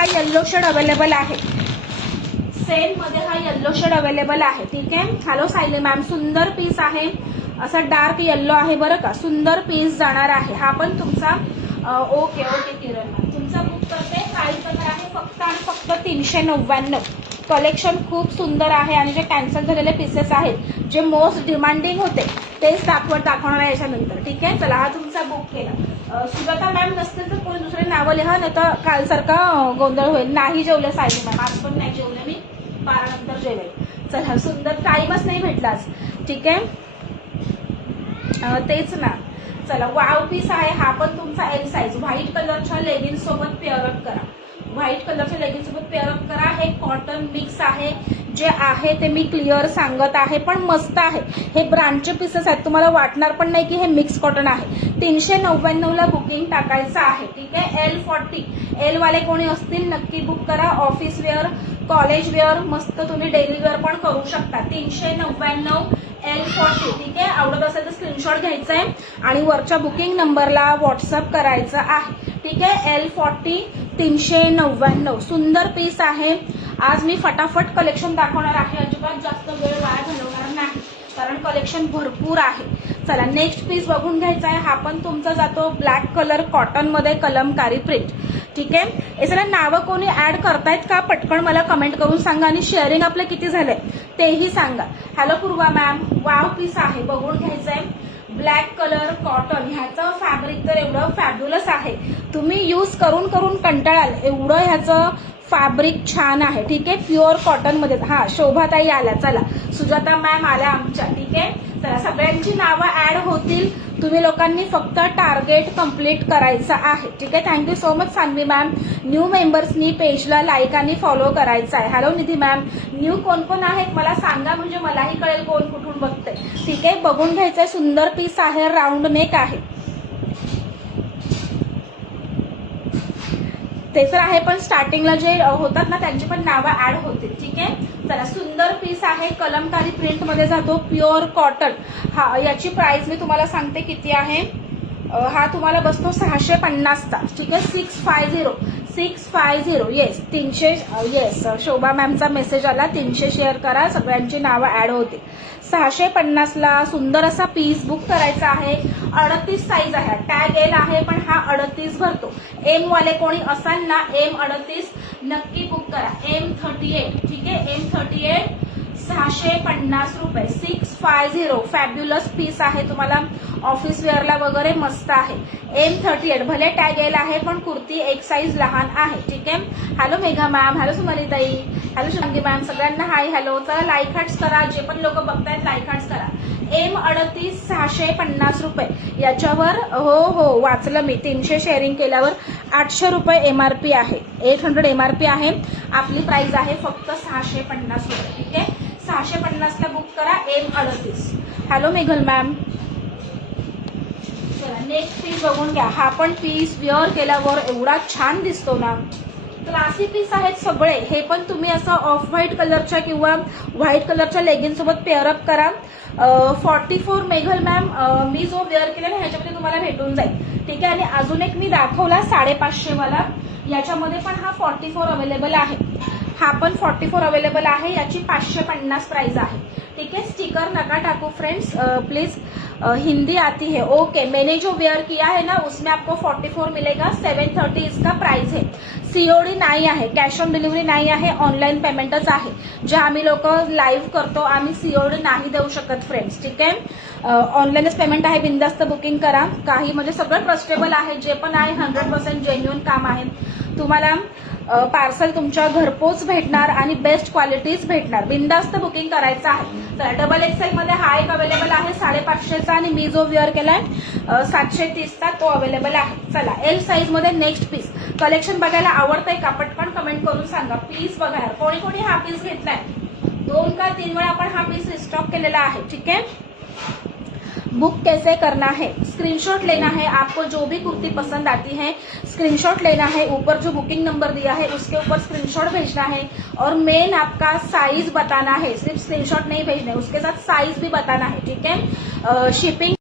हा yellow shade available आहे, sale मध्ये हा येल्लो शेड अवेलेबल आहे. ठीक आहे. हॅलो सायली मॅम, सुंदर पीस आहे, असा डार्क येल्लो आहे बरं का, सुंदर पीस जाणार आहे. हा पण तुमचा ओके ओके किरण मॅम, तुमचा बुक करते. प्राइस कलर आहे फक्त आणि फक्त 399. कलेक्शन खूप सुंदर आहे आणि जे कॅन्सल झालेले पीसेस आहेत, जे मोस्ट डिमांडिंग होते, तेच दाखवणार आहे याच्यानंतर. ठीक आहे. चला, हा तुमचा बुक केला. सुजाता मॅम नसतील तर कोणी दुसरे नावं लिहा, नाही तर कालसारखा गोंधळ होईल. नाही जेवले सायली मॅम, आज पण नाही जेवले मी, 12 नंतर जेवेल. चला, सुंदर, टाइमच नाही भेटलाच. ठीक आहे. तेच ना. चला, वाव पीस आहे हा पण तुमचा एल साईज. व्हाईट कलरच्या लेगिन्स सोबत पेअरअप करा, व्हाईट कलरच्या लेगिन्स सोबत पेअरअप करा. हे कॉटन मिक्स आहे, जे आहे ते मी क्लिअर सांगत आहे, पण मस्त आहे. हे ब्रँडचे पीसेस आहेत, तुम्हाला वाटणार पण नाही की हे मिक्स कॉटन आहे. 399 ला बुकिंग टाकायचं आहे. ठीक आहे. L40 एल वाले कोणी असतील नक्की बुक करा. ऑफिस वेअर, कॉलेज वेअर, मस्त तुम्ही डेली वेअर पण करू शकता. 399 L40. ठीक आहे. आवडत असेल तर स्क्रीनशॉट घ्यायचा आहे आणि वरच्या बुकिंग नंबरला व्हॉट्सअप करायचं आहे. ठीक आहे. L40 399. सुंदर पीस आहे. आज मी फटाफट कलेक्शन दाखवणार आहे, अजिबात जास्त वेळ वाया घालवणार नाही, कारण कलेक्शन भरपूर आहे. चला, नेक्स्ट पीस बघून घ्यायचा आहे. हा पण तुमचा जातो ब्लॅक कलर कॉटन मध्ये कलमकारी प्रिंट. ठीक आहे. याला नावं कोणी ऍड करतायत का पटकन मला कमेंट करून सांगा आणि शेअरिंग आपले किती झाले तेही सांगा. हॅलो पूर्वा मॅम, वाव पीस आहे, बघून घ्यायचं आहे. ब्लॅक कलर कॉटन, ह्याचं फॅब्रिक तर एवढं फॅब्युलस आहे, तुम्ही यूज करून करून कंटाळाल एवढं ह्याचं फॅब्रिक छान आहे. ठीक आहे. प्युअर कॉटन मध्ये. हा, शोभाताई आल्या. चला, सुजाता मॅम आल्या आमच्या. ठीक आहे. चला, सगळ्यांची नावं ऍड होतील. तुम्ही लोकांनी फक्त टार्गेट कम्प्लीट करायचं आहे. ठीक आहे. Thank you so much Sanvi ma'am. New मेंबर्सनी पेजला लाईक आणि फॉलो करायचं आहे. हॅलो निधी मॅम, न्यू कोण कोण आहेत मला सांगा, म्हणजे मलाही कळेल कोण कुठून बघते. ठीक आहे. बघून घ्यायचंय. सुंदर पीस आहे, राऊंड नेक आहे. ते तर आहे, पण स्टार्टिंगला जे होतात ना त्यांची पण नावं ऍड होतील. ठीक आहे. चला, सुंदर पीस आहे, कलमकारी प्रिंट मध्ये जातो, प्युअर कॉटन. हा, याची प्राइस मी तुम्हाला सांगते किती आहे. हा तुम्हाला बसतो 650चा. ठीक आहे. 650 येस. 300 येस. शोभा मॅमचा मेसेज आला, 300 शेअर करा, सगळ्यांची नावं ऍड होतील. 650ला सुंदर असा पीस बुक करायचा आहे. 38 साईज आहे, टॅग एल आहे, पण हा 38 भरतो. एम वाले कोणी असाल ना, M38 नक्की बुक करा. M38. ठीक आहे. M38 650 रुपये. 650 फॅब्युलस पीस आहे, तुम्हाला ऑफिस वेअरला वगैरे मस्त आहे. M38 भले टॅग एल आहे, पण कुर्ती एक साईज लहान आहे. ठीक आहे. हॅलो मेघा मॅम, हॅलो सुमलिताई, हॅलो शांती मॅम, सगळ्यांना हाय हॅलो. चला, लाईक हार्ट्स करा, जे पण लोक बघतायत लाईक हार्ट्स करा. M38 650 रुपये. याच्यावर हो वाचलं मी, 300 शेअरिंग केल्यावर 800 रुपये MRP आहे. 800 MRP आहे. आपली प्राइस आहे फक्त 650 रुपये. ठीक आहे. 650 ला बुक करा. M38. Hello Meghal ma'am. चला, नेक्स्ट पीस बघून घ्या. हा पण पीस वेअर केल्यावर एवढा छान दिसतो ना, क्लासी पीस आहेत सगळे. हे पण तुम्ही असं ऑफ व्हाईट कलरच्या किंवा व्हाईट कलरच्या लेगिन्स सोबत पेअरअप करा. 44 मेघल मॅम, मी जो वेअर केला ना ह्याच्यामध्ये तुम्हाला भेटून जाईल. ठीक आहे. आणि अजून एक मी दाखवला 550 वाला, याच्यामध्ये पण हा 44 अवेलेबल आहे. हा पण 44 अवेलेबल आहे. याची 550 प्राइस आहे. ठीक है. स्टिकर नका टाकू फ्रेंड्स प्लीज, हिंदी आती है. ओके, मैंने जो वेयर किया है ना उसमें आपको 44 मिलेगा. 730 इसका प्राइस है. सीओडी नाही आहे, कॅश ऑन डिलिव्हरी नाही आहे, ऑनलाईन पेमेंटच आहे. जे आम्ही लोक लाईव्ह करतो, आम्ही सीओडी नाही देऊ शकत फ्रेंड्स. ठीक आहे. ऑनलाईनच पेमेंट आहे, बिंदास्त बुकिंग करा. काही म्हणजे सगळं ट्रस्टेबल आहे, जे पण आहे 100% जेन्युइन काम आहे. तुम्हाला पार्सल तुमच्या घरपोच भेटणार आणि बेस्ट क्वालिटीज भेटणार. बिंदास्त बुकिंग करायचं आहे. तर XXL मध्ये हा एक अवेलेबल आहे 550चा, आणि मी जो वेअर केलाय 730चा तो अवेलेबल आहे. चला, एल साईज मध्ये नेक्स्ट पीस. कलेक्शन बघायला आवडतंय का पटकन कमेंट करून सांगा. पीस बघा, कोणी कोणी हा पीस घेतलाय. 2 का 3 वेळा आपण हा पीस रिस्टॉक केलेला आहे. ठीक है. बुक कैसे करना है, स्क्रीनशॉट लेना है. आपको जो भी कुर्ती पसंद आती है स्क्रीनशॉट लेना है. ऊपर जो बुकिंग नंबर दिया है उसके ऊपर स्क्रीनशॉट भेजना है, और मेन आपका साइज बताना है. सिर्फ स्क्रीनशॉट नहीं भेजना है, उसके साथ साइज भी बताना है. ठीक है. शिपिंग